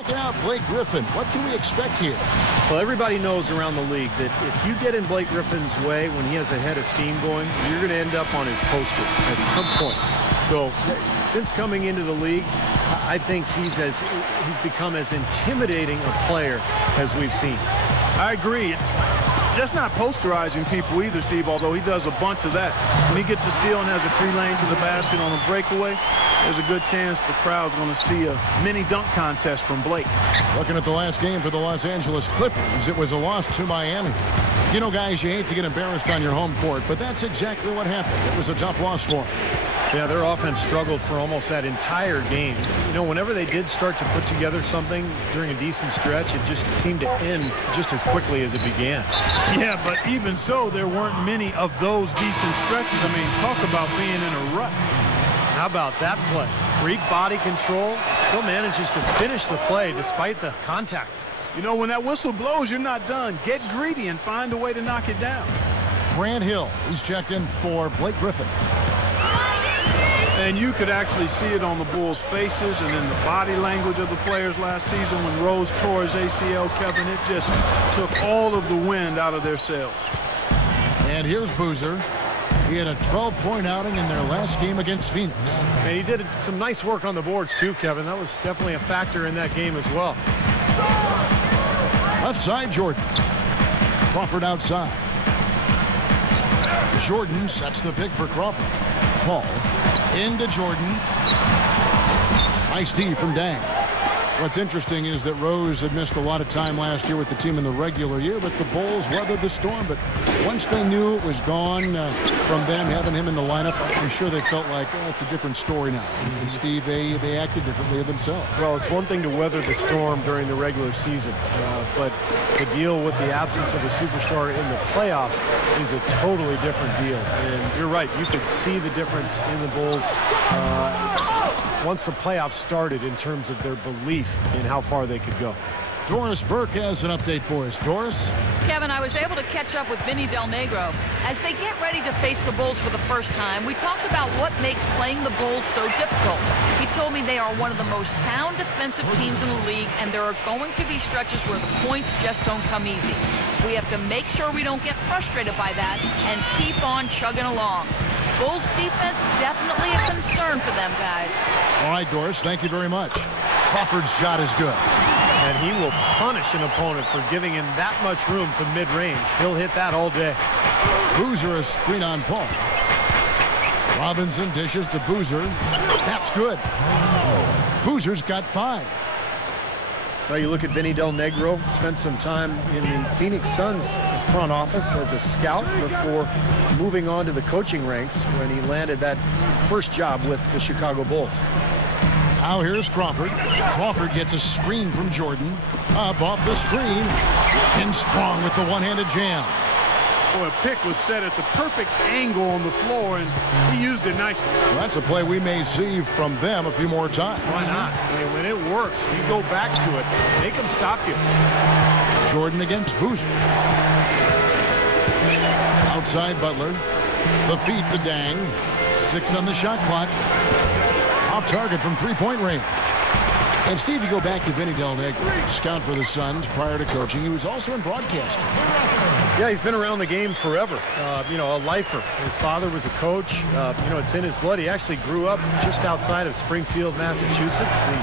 Checking out Blake Griffin. What can we expect here? Well, everybody knows around the league that if you get in Blake Griffin's way when he has a head of steam going, you're going to end up on his poster at some point. So since coming into the league, I think he's become as intimidating a player as we've seen. I agree. It's just not posterizing people either, Steve, although he does a bunch of that. When he gets a steal and has a free lane to the basket on a breakaway, there's a good chance the crowd's going to see a mini dunk contest from Blake. Looking at the last game for the Los Angeles Clippers, it was a loss to Miami. You know, guys, you hate to get embarrassed on your home court, but that's exactly what happened. It was a tough loss for them. Yeah, their offense struggled for almost that entire game. You know, whenever they did start to put together something during a decent stretch, it just seemed to end just as quickly as it began. Yeah, but even so, there weren't many of those decent stretches. I mean, talk about being in a rut. How about that play? Greek body control, still manages to finish the play despite the contact. You know, when that whistle blows, you're not done. Get greedy and find a way to knock it down. Grant Hill, he's checked in for Blake Griffin. And you could actually see it on the Bulls' faces and in the body language of the players last season when Rose tore his ACL, Kevin. It just took all of the wind out of their sails. And here's Boozer. He had a 12-point outing in their last game against Phoenix. And he did some nice work on the boards too, Kevin. That was definitely a factor in that game as well. Left side, Jordan. Crawford outside. Jordan sets the pick for Crawford. Paul into Jordan. Nice D from Dang. What's interesting is that Rose had missed a lot of time last year with the team in the regular year, but the Bulls weathered the storm. But once they knew it was gone from them, having him in the lineup, I'm sure they felt like, oh, it's a different story now. And Steve, they acted differently themselves. Well, it's one thing to weather the storm during the regular season, but to deal with the absence of a superstar in the playoffs is a totally different deal. And you're right, you could see the difference in the Bulls once the playoffs started in terms of their belief in how far they could go. Doris Burke has an update for us. Doris? Kevin, I was able to catch up with Vinny Del Negro. As they get ready to face the Bulls for the first time, we talked about what makes playing the Bulls so difficult. He told me they are one of the most sound defensive teams in the league, and there are going to be stretches where the points just don't come easy. We have to make sure we don't get frustrated by that and keep on chugging along. Bulls defense definitely a concern for them, guys. All right, Doris, thank you very much. Crawford's shot is good. And he will punish an opponent for giving him that much room from mid-range. He'll hit that all day. Boozer a screen on Paul. Robinson dishes to Boozer. That's good. Boozer's got 5. Well, you look at Vinny Del Negro, spent some time in the Phoenix Suns front office as a scout before moving on to the coaching ranks when he landed that first job with the Chicago Bulls. Now here's Crawford. Crawford gets a screen from Jordan. Up off the screen. And Strong with the one-handed jam. Boy, a pick was set at the perfect angle on the floor, and he used it nicely. Well, that's a play we may see from them a few more times. Why not? I mean, when it works, you go back to it. Make them stop you. Jordan against Boozer. Outside Butler. The feed to Dang. 6 on the shot clock. Off target from three-point range. And Steve, you go back to Vinny Del Negro, scout for the Suns prior to coaching. He was also in broadcasting. Yeah, he's been around the game forever. You know, a lifer. His father was a coach. You know, it's in his blood. He actually grew up just outside of Springfield, Massachusetts, the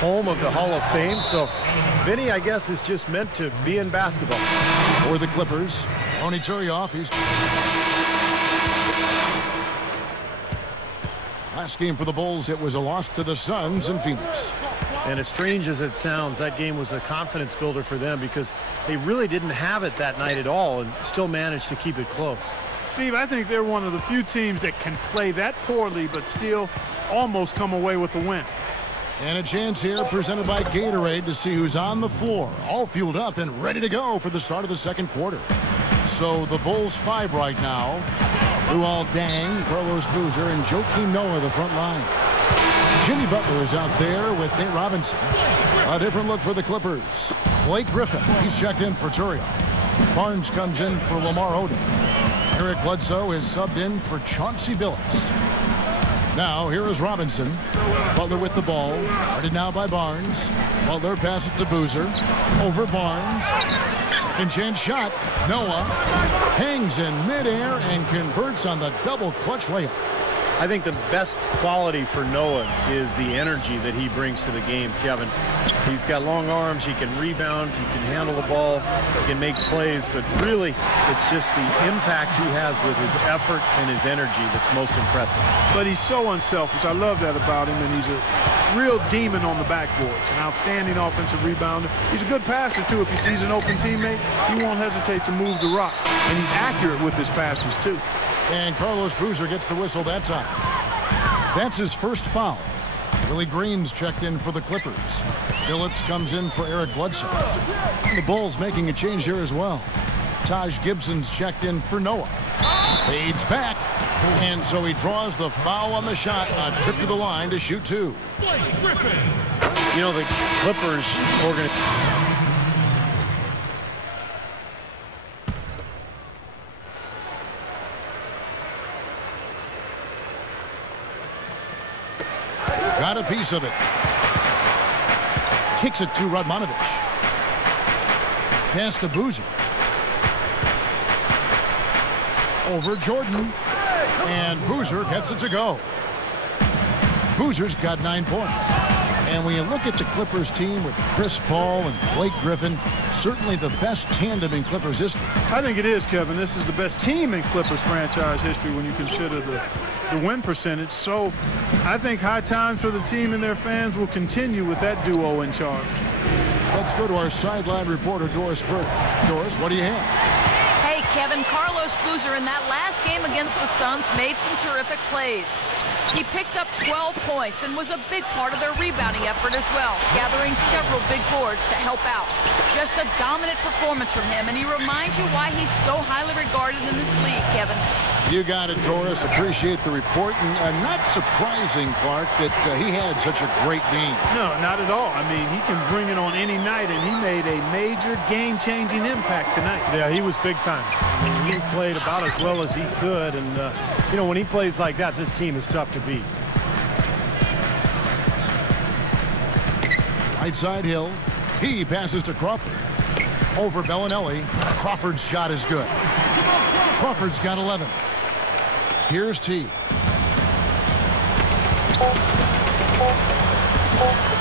home of the Hall of Fame. So Vinny, I guess, is just meant to be in basketball. For the Clippers, Tony Turioff, he's... Last game for the Bulls, it was a loss to the Suns in Phoenix. And as strange as it sounds, that game was a confidence builder for them because they really didn't have it that night at all and still managed to keep it close. Steve, I think they're one of the few teams that can play that poorly but still almost come away with a win. And a chance here presented by Gatorade to see who's on the floor, all fueled up and ready to go for the start of the second quarter. So the Bulls 5 right now. Luol Deng, Carlos Boozer, and Joakim Noah the front line. Jimmy Butler is out there with Nate Robinson. A different look for the Clippers. Blake Griffin, he's checked in for Turioff. Barnes comes in for Lamar Odom. Eric Bledsoe is subbed in for Chauncey Billups. Now here is Robinson. Butler with the ball. Guarded now by Barnes. Butler passes to Boozer. Over Barnes. Second chance shot. Noah hangs in midair and converts on the double clutch layup. I think the best quality for Noah is the energy that he brings to the game, Kevin. He's got long arms, he can rebound, he can handle the ball, he can make plays, but really it's just the impact he has with his effort and his energy that's most impressive. But he's so unselfish. I love that about him, and he's a real demon on the backboards, an outstanding offensive rebounder. He's a good passer, too. If he sees an open teammate, he won't hesitate to move the rock, and he's accurate with his passes, too. And Carlos Boozer gets the whistle that time. That's his first foul. Willie Green's checked in for the Clippers. Phillips comes in for Eric Bledsoe. And the Bulls making a change here as well. Taj Gibson's checked in for Noah. Fades back. And so he draws the foul on the shot. A trip to the line to shoot two. You know, the Clippers organization. Got a piece of it. Kicks it to Radmanovic. Pass to Boozer. Over Jordan. And Boozer gets it to go. Boozer's got 9 points. And when you look at the Clippers team with Chris Paul and Blake Griffin, certainly the best tandem in Clippers history. I think it is, Kevin. This is the best team in Clippers franchise history when you consider the win percentage. So I think high times for the team and their fans will continue with that duo in charge. Let's go to our sideline reporter, Doris Burke. Doris, what do you have? Hey, Kevin, Carlos Boozer in that last game against the Suns made some terrific plays. He picked up 12 points and was a big part of their rebounding effort as well, gathering several big boards to help out. Just a dominant performance from him, and he reminds you why he's so highly regarded in this league, Kevin. You got it, Doris. Appreciate the report. And not surprising, Clark, that he had such a great game. No, not at all. I mean, he can bring it on any night, and he made a major game-changing impact tonight. Yeah, he was big time. I mean, he played about as well as he could, and you know, when he plays like that, this team is tough to beat. Right side Hill. He passes to Crawford. Over Bellinelli. Crawford's shot is good. Crawford's got 11. Here's T.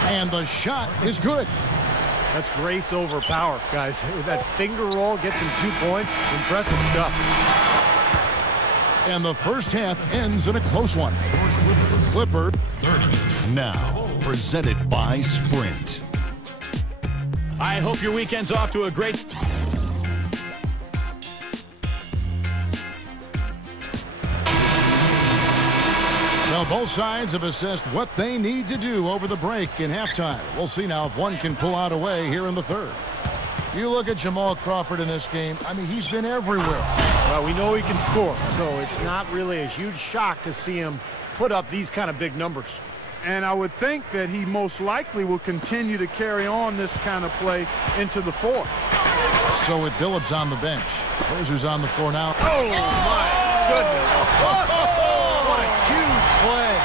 And the shot is good. That's grace over power, guys. That finger roll gets him 2 points. Impressive stuff. And the first half ends in a close one. Clipper. Now, presented by Sprint. I hope your weekend's off to a great... Well, both sides have assessed what they need to do over the break in halftime. We'll see now if one can pull out a way here in the third. You look at Jamal Crawford in this game. I mean, he's been everywhere. Well, we know he can score, so it's not really a huge shock to see him put up these kind of big numbers. And I would think that he most likely will continue to carry on this kind of play into the fourth. So with Billups on the bench, here's who's on the floor now. Oh, my goodness. What a huge play.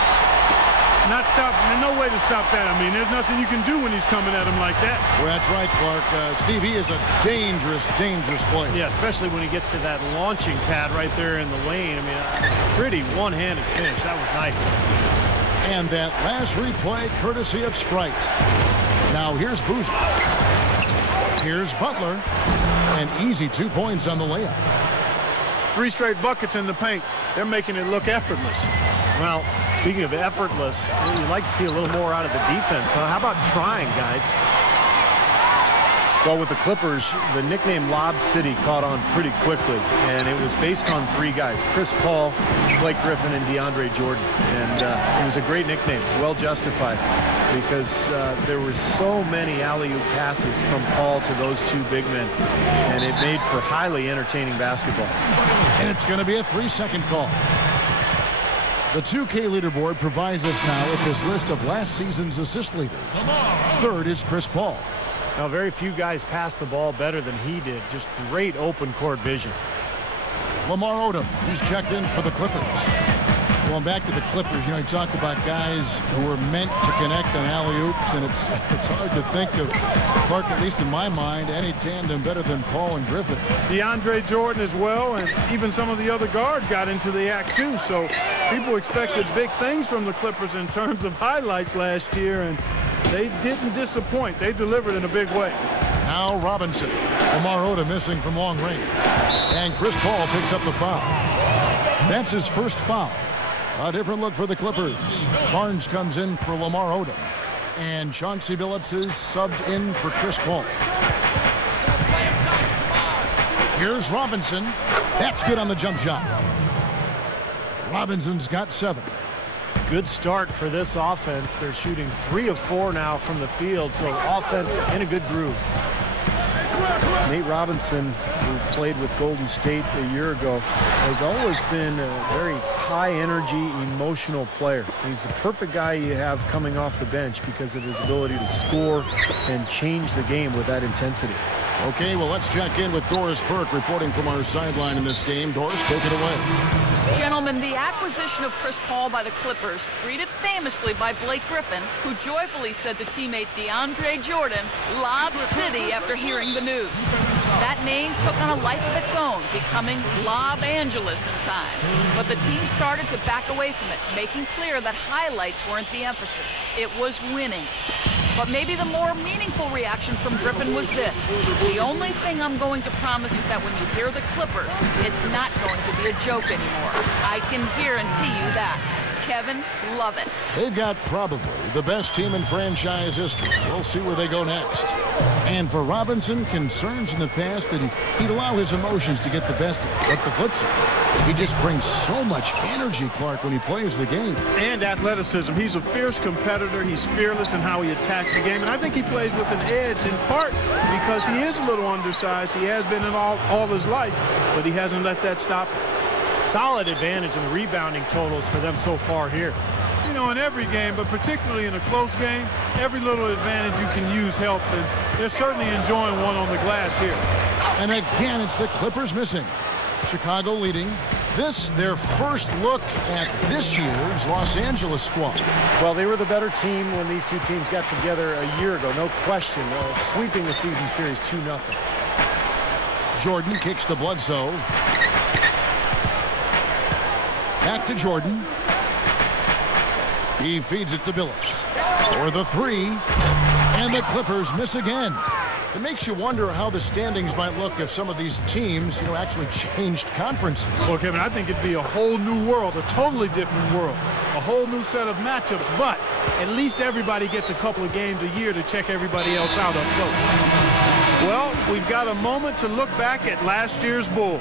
Not stop. There's no way to stop that. I mean, there's nothing you can do when he's coming at him like that. Well, that's right, Clark. Steve, he is a dangerous, dangerous player. Yeah, especially when he gets to that launching pad right there in the lane. I mean, pretty one-handed finish. That was nice. And that last replay, courtesy of Sprite. Now here's Boozer. Here's Butler. An easy 2 points on the layup. 3 straight buckets in the paint. They're making it look effortless. Well, speaking of effortless, you'd like to see a little more out of the defense. So how about trying, guys? Well, with the Clippers, the nickname Lob City caught on pretty quickly, and it was based on 3 guys, Chris Paul, Blake Griffin, and DeAndre Jordan. And it was a great nickname, well justified, because there were so many alley-oop passes from Paul to those 2 big men, and it made for highly entertaining basketball. And it's going to be a 3-second call. The 2K leaderboard provides us now with this list of last season's assist leaders. Third is Chris Paul. Now, very few guys passed the ball better than he did. Just great open court vision. Lamar Odom, he's checked in for the Clippers. Going back to the Clippers, you talk about guys who were meant to connect on alley-oops, and it's hard to think of, Clark, at least in my mind, any tandem better than Paul and Griffin. DeAndre Jordan as well, and even some of the other guards got into the act too. So people expected big things from the Clippers in terms of highlights last year, and they didn't disappoint. They delivered in a big way. Now Robinson. Lamar Odom missing from long range. And Chris Paul picks up the foul. That's his first foul. A different look for the Clippers. Barnes comes in for Lamar Odom. And Chauncey Billups is subbed in for Chris Paul. Here's Robinson. That's good on the jump shot. Robinson's got 7. Good start for this offense. They're shooting 3 of 4 now from the field, so offense in a good groove. Nate Robinson, who played with Golden State a year ago, has always been a very high-energy, emotional player. He's the perfect guy you have coming off the bench because of his ability to score and change the game with that intensity. Okay, well, let's check in with Doris Burke reporting from our sideline in this game. Doris, take it away. Gentlemen, the acquisition of Chris Paul by the Clippers, greeted famously by Blake Griffin, who joyfully said to teammate DeAndre Jordan, Lob City, after hearing the news. That name took on a life of its own, becoming Lob Angeles in time. But the team started to back away from it, making clear that highlights weren't the emphasis. It was winning. But maybe the more meaningful reaction from Griffin was this. The only thing I'm going to promise is that when you hear the Clippers, it's not going to be a joke anymore. I can guarantee you that. Kevin, love it. They've got probably the best team in franchise history. We'll see where they go next. And for Robinson, concerns in the past that he'd allow his emotions to get the best of him. But the flip side, he just brings so much energy, Clark, when he plays the game. And athleticism. He's a fierce competitor. He's fearless in how he attacks the game. And I think he plays with an edge in part because he is a little undersized. He has been in all his life, but he hasn't let that stop him. Solid advantage in the rebounding totals for them so far here. You know, in every game, but particularly in a close game, every little advantage you can use helps, and they're certainly enjoying one on the glass here. And again, it's the Clippers missing. Chicago leading. This, their first look at this year's Los Angeles squad. Well, they were the better team when these two teams got together a year ago, no question. Sweeping the season series 2-0. Jordan kicks to Bledsoe. Back to Jordan. He feeds it to Billups for the 3, and the Clippers miss again. It makes you wonder how the standings might look if some of these teams, actually changed conferences. Well, Kevin, I think it'd be a whole new world, a totally different world, a whole new set of matchups, but at least everybody gets a couple of games a year to check everybody else out up close. Well, we've got a moment to look back at last year's Bulls.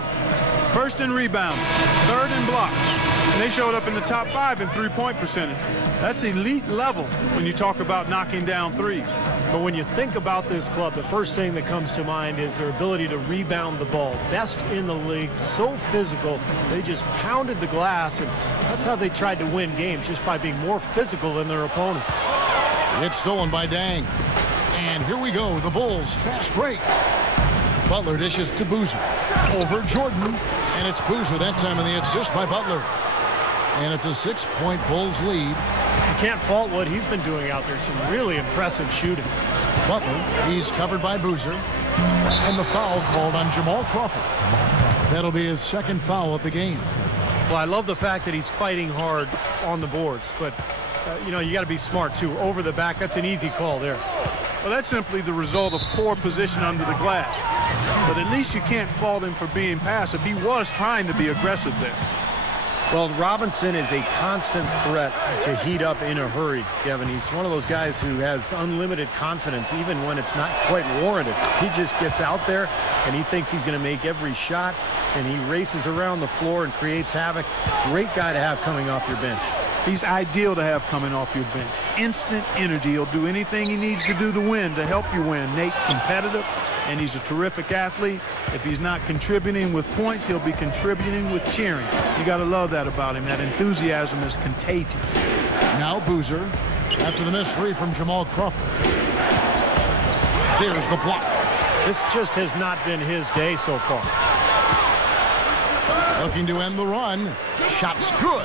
First in rebounds, third in blocks. And they showed up in the top 5 in three-point percentage. That's elite level when you talk about knocking down threes. But when you think about this club, the first thing that comes to mind is their ability to rebound the ball. Best in the league, so physical. They just pounded the glass, and that's how they tried to win games, just by being more physical than their opponents. It's stolen by Dang. And here we go, the Bulls fast break. Butler dishes to Boozer. Over Jordan, and it's Boozer that time in the assist by Butler. And it's a 6-point Bulls lead. You can't fault what he's been doing out there. Some really impressive shooting. Butler, he's covered by Boozer. And the foul called on Jamal Crawford. That'll be his second foul of the game. Well, I love the fact that he's fighting hard on the boards. But, you got to be smart, too. Over the back, that's an easy call there. Well, that's simply the result of poor position under the glass. But at least you can't fault him for being passive. He was trying to be aggressive there. Well, Robinson is a constant threat to heat up in a hurry, Kevin. He's one of those guys who has unlimited confidence, even when it's not quite warranted. He just gets out there, and he thinks he's going to make every shot, and he races around the floor and creates havoc. Great guy to have coming off your bench. He's ideal to have coming off your bench. Instant energy. He'll do anything he needs to do to win, to help you win. Nate's competitive, and he's a terrific athlete. If he's not contributing with points, he'll be contributing with cheering. You got to love that about him. That enthusiasm is contagious. Now Boozer, after the missed 3 from Jamal Crawford. There's the block. This just has not been his day so far. Looking to end the run. Shot's good.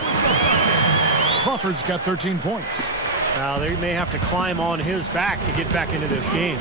Crawford's got 13 points. Now they may have to climb on his back to get back into this game.